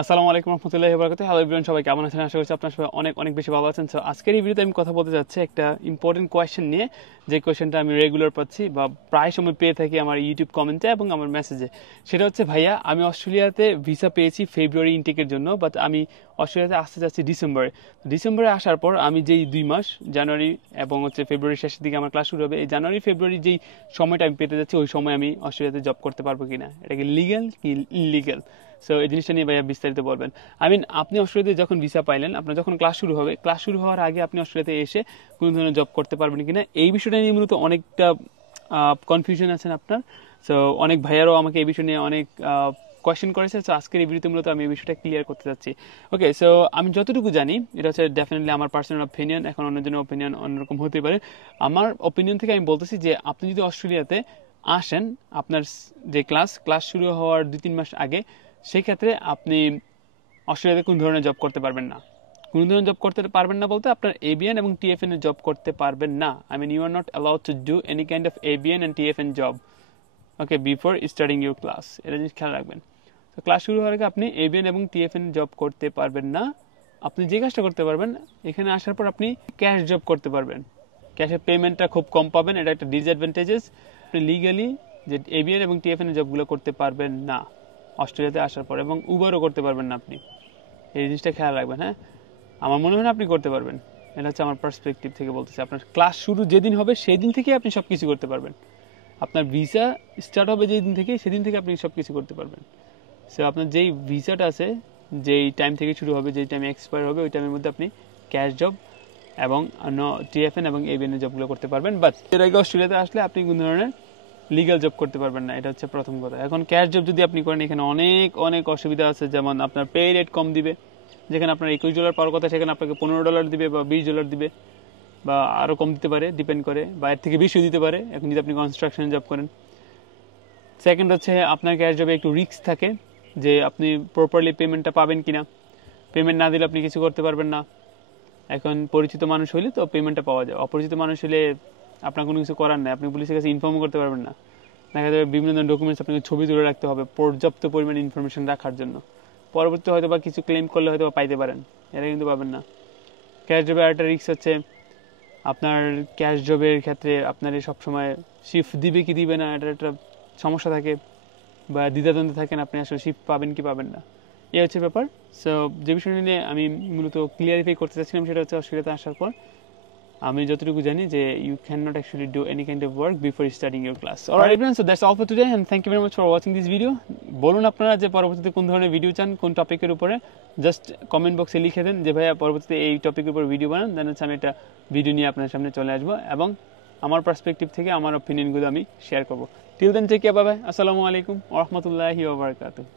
আসসালামু আলাইকুম রহমতুল্লাহি ওয়া বারাকাতুহু। হ্যালো এভরিওয়ান, সবাই কেমন আছেন? আশা করছি আপনারা সবাই অনেক অনেক বেশি ভালো আছেন। সো আজকের এই ভিডিওতে আমি কথা বলতে যাচ্ছি একটা ইম্পর্টেন্ট কোয়েশ্চেন নিয়ে, যে কোয়েশ্চেনটা আমি রেগুলার পাচ্ছি বা প্রায় সময় পেয়ে থাকি আমার ইউটিউব কমেন্টে এবং আমার মেসেজে। সেটা হচ্ছে, ভাইয়া আমি অস্ট্রেলিয়াতে ভিসা পেয়েছি ফেব্রুয়ারি ইনটেকের জন্য, বাট আমি অস্ট্রেলিয়াতে আসতে যাচ্ছি ডিসেম্বরে আসার পর আমি যেই 2 মাস জানুয়ারি এবং ফেব্রুয়ারির শেষের দিকে আমার ক্লাস শুরু হবে, এই জানুয়ারি ফেব্রুয়ারি যেই সময়টা আমি পেতে যাচ্ছি ওই সময় আমি অস্ট্রেলিয়াতে জব করতে পারবো কিনা, এটা কি লিগ্যাল কি ইলিগ্যাল? সো এই জিনিসটা নিয়ে ভাইয়া বিস্তারিত বলবেন। আপনি অস্ট্রেলিয়াতে যখন ভিসা পাইলেন, আপনার যখন ক্লাস শুরু হবে, ক্লাস শুরু হওয়ার আগে আপনি অস্ট্রেলিয়াতে এসে কোনো ধরনের জব করতে পারবেন কিনা, এই বিষয়টা নিয়ে মূলত অনেকটা কনফিউশন আছেন আপনার। সো অনেক ভাইয়ারও আমাকে এই বিষয় নিয়ে অনেক কোয়েশ্চেন করেছে। সো আজকের এই ভিডিওতে মূলত আমি এই বিষয়টা ক্লিয়ার করতে চাচ্ছি। ওকে, সো আমি যতটুকু জানি, এটা হচ্ছে ডেফিনেটলি আমার পার্সোনাল অপিনিয়ন, এখন অন্যজনের অপিনিয়ন অন্যরকম হতে পারে। আমার অপিনিয়ন থেকে আমি বলতেছি যে আপনি যদি অস্ট্রেলিয়াতে আসেন, আপনার যে ক্লাস শুরু হওয়ার 2-3 মাস আগে, সেক্ষেত্রে আপনি অস্ট্রেলিয়াতে কোন ধরনের জব করতে পারবেন না। কোন ধরনের জব করতে পারবেন না বলতে, আপনার এবিএন এবং টিএফএন এর জব করতে পারবেন না। You are not allowed to do any kind of ABN and TFN job, okay, before starting your class. এটা জিনিস খেয়াল রাখবেন। তো ক্লাস শুরু হওয়ার আগে আপনি এবিএন এবং টিএফএন জব করতে পারবেন না। আপনি যে কাজটা করতে পারবেন, এখানে আসার পর আপনি ক্যাশ জব করতে পারবেন। ক্যাশের পেমেন্টটা খুব কম পাবেন, এটা একটা ডিসঅ্যাডভান্টেজেস। আপনি লিগালি যে এবিএন এবং টিএফএন এর জবগুলো করতে পারবেন না অস্ট্রেলিয়াতে আসার পর, এবং উবারও করতে পারবেন না আপনি। এই জিনিসটা খেয়াল রাখবেন। হ্যাঁ, আমার মনে হয় না আপনি করতে পারবেন। এটা হচ্ছে আমার পার্সপেক্টিভ থেকে বলতেছি। আপনার ক্লাস শুরু যেদিন হবে সেই দিন থেকে আপনি সব কিছু করতে পারবেন। আপনার ভিসা স্টার্ট হবে যেই দিন থেকে, সেদিন থেকে আপনি সব কিছু করতে পারবেন। সো আপনার যেই ভিসাটা আছে, যেই টাইম থেকে শুরু হবে, যেই টাইমে এক্সপায়ার হবে, ওই টাইমের মধ্যে আপনি ক্যাশ জব এবং টিএফএন এবং এবিএন এর জবগুলো করতে পারবেন। বাট এর আগে অস্ট্রেলিয়াতে আসলে আপনি কোন ধরনের লিগ্যাল জব করতে পারবেন না, এটা হচ্ছে প্রথম কথা। এখন ক্যাশ জব যদি আপনি করেন, এখানে অনেক অনেক অসুবিধা আছে। যেমন আপনার পে রেট কম দিবে, যেখানে আপনার $21 পাওয়ার কথা সেখানে আপনাকে $15 দিবে বা $20 দিবে, বা আরও কম দিতে পারে, ডিপেন্ড করে, বা এর থেকে বেশিও দিতে পারে এখন যদি আপনি কনস্ট্রাকশন জব করেন। সেকেন্ড হচ্ছে, আপনার ক্যাশ জবে একটু রিস্ক থাকে যে আপনি প্রপারলি পেমেন্টটা পাবেন কিনা। পেমেন্ট না দিলে আপনি কিছু করতে পারবেন না। এখন পরিচিত মানুষ হইলে তো পেমেন্টটা পাওয়া যায়, অপরিচিত মানুষ হলে আপনার কোনো কিছু করার নেই, আপনি পুলিশের কাছে ইনফর্ম করতে পারবেন না। দেখা যাবে বিভিন্ন ধরনের ডকুমেন্টস আপনাকে ছবি তুলে রাখতে হবে পর্যাপ্ত পরিমাণে ইনফরমেশন রাখার জন্য। পরবর্তী হয়তো বা কিছু ক্লেম করলে হয়তো বা পাইতে পারেন, এটা কিন্তু পাবেন না। ক্যাশ জবের একটা রিস্ক হচ্ছে, আপনার ক্যাশ জবের ক্ষেত্রে আপনার সবসময় শিফট দিবে কি দিবে না, এটার একটা সমস্যা থাকে, বা দ্বিধাদ্বন্দ্বে থাকেন আপনি আসলে শিফট পাবেন কি পাবেন না। এই হচ্ছে ব্যাপার। সো যে বিষয়টা নিয়ে আমি মূলত ক্লিয়ারিফাই করতে চাচ্ছিলাম, সেটা হচ্ছে অস্ট্রেলিয়াতে আসার পর আমি যতটুকু জানি যে you can not actually do any kind of work before starting your class. Alright everyone, so that's all for today and thank you very much for watching this video. বলুন আপনারা যে পরবর্তীতে কোন ধরনের ভিডিও চান, কোন টপিকের উপরে, জাস্ট কমেন্ট বক্সে লিখে দেন যে ভাইয়া পরবর্তীতে এই টপিকের উপর ভিডিও বানান, দেন হচ্ছে আমি একটা ভিডিও নিয়ে আপনার সামনে চলে আসবো এবং আমার পার্সপেক্টিভ থেকে আমার অপিনিয়নগুলো আমি শেয়ার করবো। Till then take care, bye bye, আসসালামু আলাইকুম ওয়া রাহমাতুল্লাহি ওয়া বারাকাতুহু।